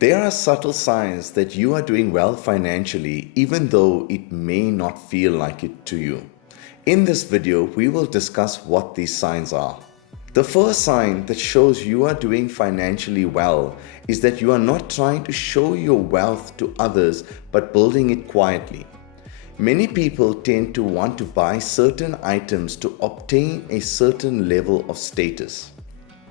There are subtle signs that you are doing well financially even though it may not feel like it to you. In this video, we will discuss what these signs are. The first sign that shows you are doing financially well is that you are not trying to show your wealth to others but building it quietly. Many people tend to want to buy certain items to obtain a certain level of status.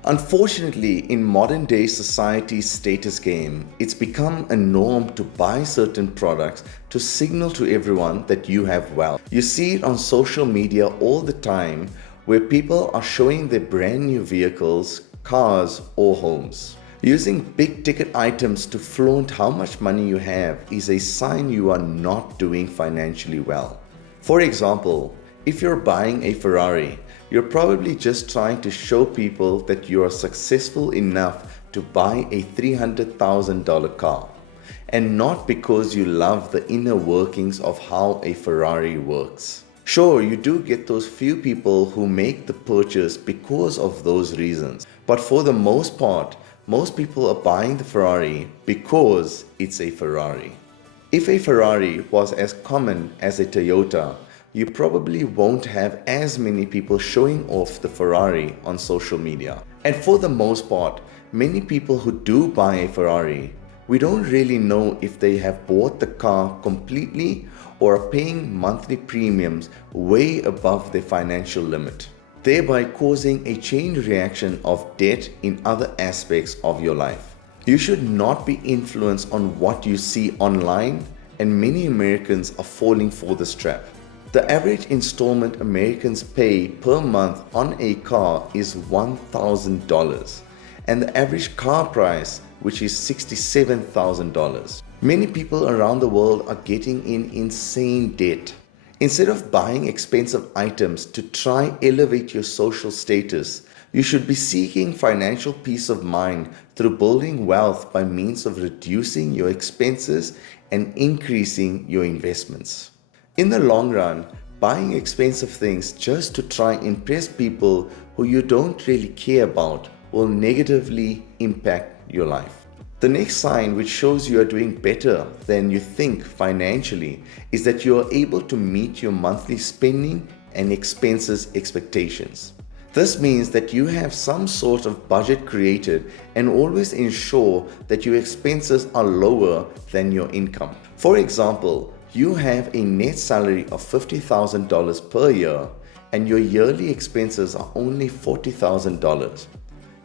Unfortunately, in modern day society's status game, it's become a norm to buy certain products to signal to everyone that you have wealth. You see it on social media all the time where people are showing their brand new vehicles, cars, or homes. Using big ticket items to flaunt how much money you have is a sign you are not doing financially well. For example, if you're buying a Ferrari, you're probably just trying to show people that you are successful enough to buy a $300,000 car, and not because you love the inner workings of how a Ferrari works. Sure, you do get those few people who make the purchase because of those reasons, but for the most part, most people are buying the Ferrari because it's a Ferrari. If a Ferrari was as common as a Toyota, you probably won't have as many people showing off the Ferrari on social media. And for the most part, many people who do buy a Ferrari, we don't really know if they have bought the car completely or are paying monthly premiums way above their financial limit, thereby causing a chain reaction of debt in other aspects of your life. You should not be influenced on what you see online, and many Americans are falling for this trap. The average installment Americans pay per month on a car is $1,000, and the average car price, which is $67,000. Many people around the world are getting in insane debt. Instead of buying expensive items to try elevate your social status, you should be seeking financial peace of mind through building wealth by means of reducing your expenses and increasing your investments. In the long run, buying expensive things just to try impress people who you don't really care about will negatively impact your life. The next sign which shows you are doing better than you think financially is that you are able to meet your monthly spending and expenses expectations. This means that you have some sort of budget created and always ensure that your expenses are lower than your income. For example, you have a net salary of $50,000 per year and your yearly expenses are only $40,000.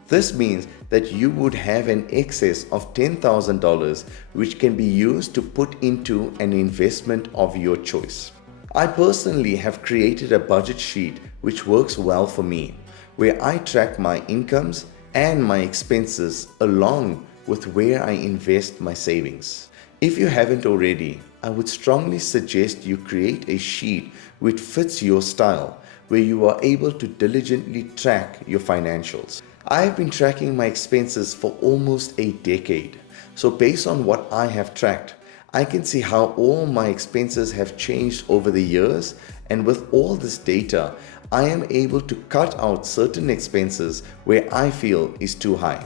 This means that you would have an excess of $10,000 which can be used to put into an investment of your choice. I personally have created a budget sheet which works well for me, where I track my incomes and my expenses along with where I invest my savings. If you haven't already, I would strongly suggest you create a sheet which fits your style, where you are able to diligently track your financials. I have been tracking my expenses for almost a decade, so based on what I have tracked, I can see how all my expenses have changed over the years, and with all this data, I am able to cut out certain expenses where I feel is too high.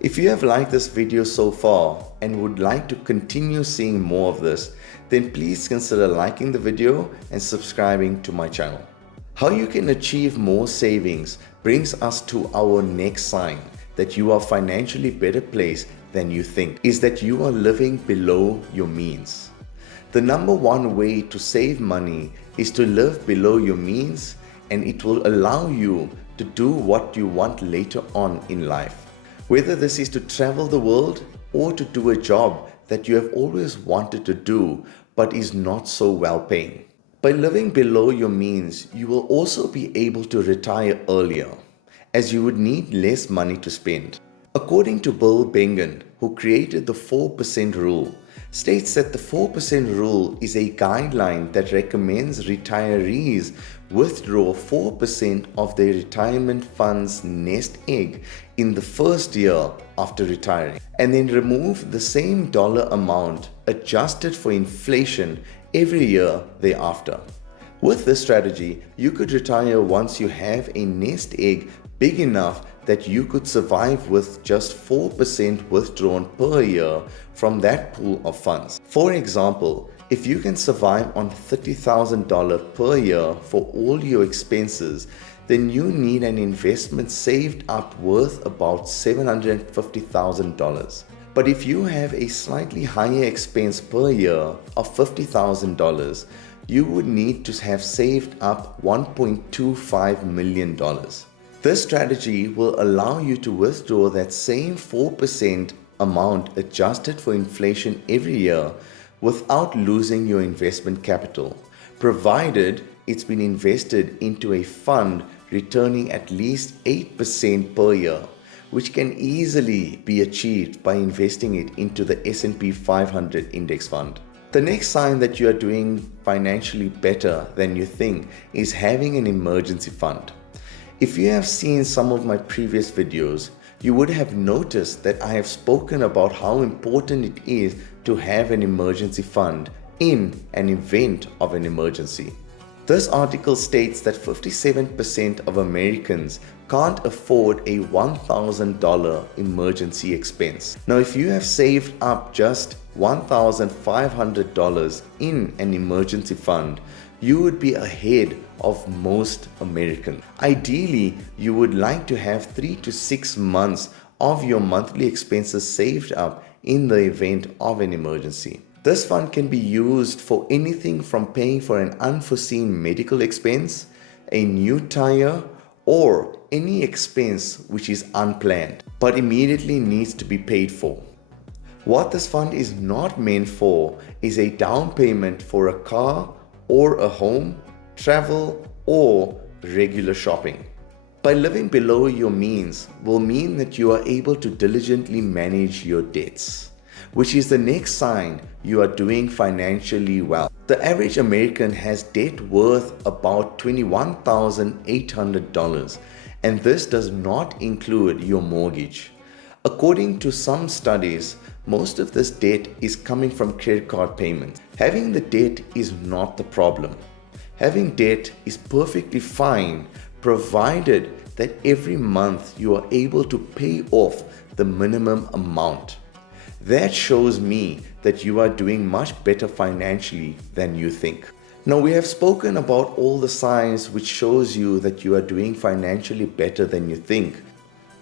If you have liked this video so far and would like to continue seeing more of this, then please consider liking the video and subscribing to my channel. How you can achieve more savings brings us to our next sign that you are financially better placed than you think, is that you are living below your means. The number one way to save money is to live below your means, and it will allow you to do what you want later on in life. Whether this is to travel the world or to do a job that you have always wanted to do but is not so well paying. By living below your means, you will also be able to retire earlier, as you would need less money to spend. According to Bill Bengen, who created the 4% rule, states that the 4% rule is a guideline that recommends retirees withdraw 4% of their retirement fund's nest egg in the first year after retiring, and then remove the same dollar amount adjusted for inflation every year thereafter. With this strategy, you could retire once you have a nest egg big enough that you could survive with just 4% withdrawn per year from that pool of funds. For example, if you can survive on $30,000 per year for all your expenses, then you need an investment saved up worth about $750,000. But if you have a slightly higher expense per year of $50,000, you would need to have saved up $1.25 million. This strategy will allow you to withdraw that same 4% amount adjusted for inflation every year without losing your investment capital, provided it's been invested into a fund returning at least 8% per year, which can easily be achieved by investing it into the S&P 500 index fund. The next sign that you are doing financially better than you think is having an emergency fund. If you have seen some of my previous videos, you would have noticed that I have spoken about how important it is to have an emergency fund in an event of an emergency. This article states that 57% of Americans can't afford a $1,000 emergency expense. Now, if you have saved up just $1,500 in an emergency fund, you would be ahead of most Americans. Ideally, you would like to have 3 to 6 months of your monthly expenses saved up in the event of an emergency. This fund can be used for anything from paying for an unforeseen medical expense, a new tire, or any expense which is unplanned but immediately needs to be paid for. What this fund is not meant for is a down payment for a car or a home, travel, or regular shopping. By living below your means will mean that you are able to diligently manage your debts, which is the next sign you are doing financially well. The average American has debt worth about $21,800, and this does not include your mortgage. According to some studies, most of this debt is coming from credit card payments. Having the debt is not the problem. Having debt is perfectly fine, provided that every month you are able to pay off the minimum amount. That shows me that you are doing much better financially than you think. Now, we have spoken about all the signs which shows you that you are doing financially better than you think.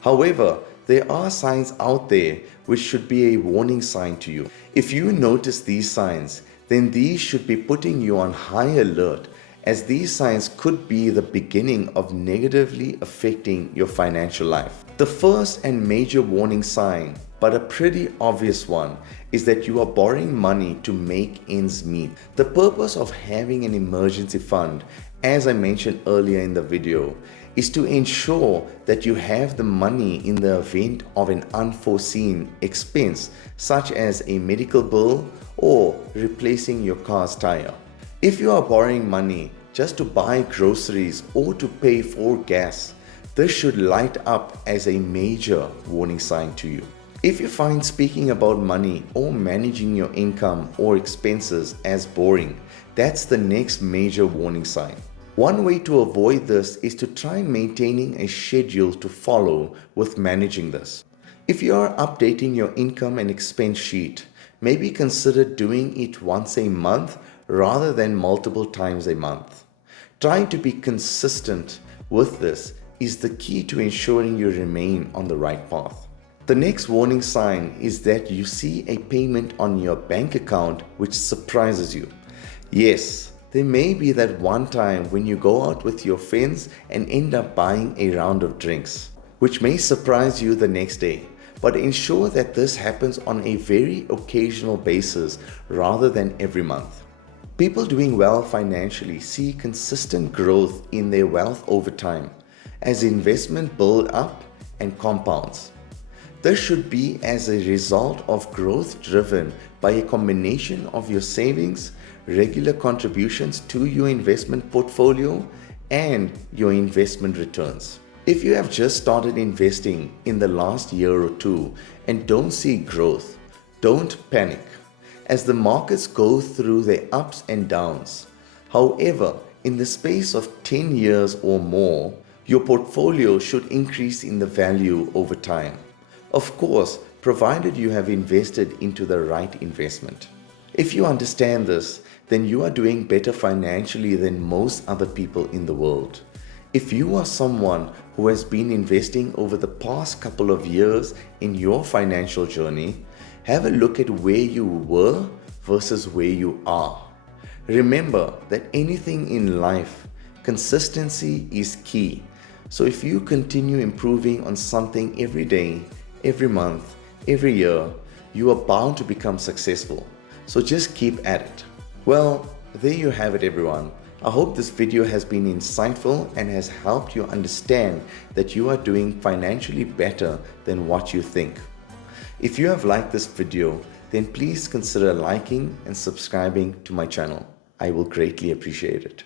However, there are signs out there which should be a warning sign to you. If you notice these signs, then these should be putting you on high alert, as these signs could be the beginning of negatively affecting your financial life. The first and major warning sign, but a pretty obvious one, is that you are borrowing money to make ends meet. The purpose of having an emergency fund, as I mentioned earlier in the video, is to ensure that you have the money in the event of an unforeseen expense, such as a medical bill or replacing your car's tire. If you are borrowing money just to buy groceries or to pay for gas, this should light up as a major warning sign to you. If you find speaking about money or managing your income or expenses as boring, that's the next major warning sign. One way to avoid this is to try maintaining a schedule to follow with managing this. If you are updating your income and expense sheet, maybe consider doing it once a month rather than multiple times a month. Trying to be consistent with this is the key to ensuring you remain on the right path. The next warning sign is that you see a payment on your bank account which surprises you. Yes, there may be that one time when you go out with your friends and end up buying a round of drinks, which may surprise you the next day, but ensure that this happens on a very occasional basis rather than every month. People doing well financially see consistent growth in their wealth over time as investment build up and compounds. This should be as a result of growth driven by a combination of your savings, regular contributions to your investment portfolio, and your investment returns. If you have just started investing in the last year or two and don't see growth, don't panic, as the markets go through their ups and downs. However, in the space of 10 years or more, Your portfolio should increase in the value over time. Of course, provided you have invested into the right investment. If you understand this, then you are doing better financially than most other people in the world. If you are someone who has been investing over the past couple of years in your financial journey, have a look at where you were versus where you are. Remember that anything in life, consistency is key. So if you continue improving on something every day, every month, every year, you are bound to become successful. So just keep at it. Well, there you have it, everyone. I hope this video has been insightful and has helped you understand that you are doing financially better than what you think. If you have liked this video, then please consider liking and subscribing to my channel. I will greatly appreciate it.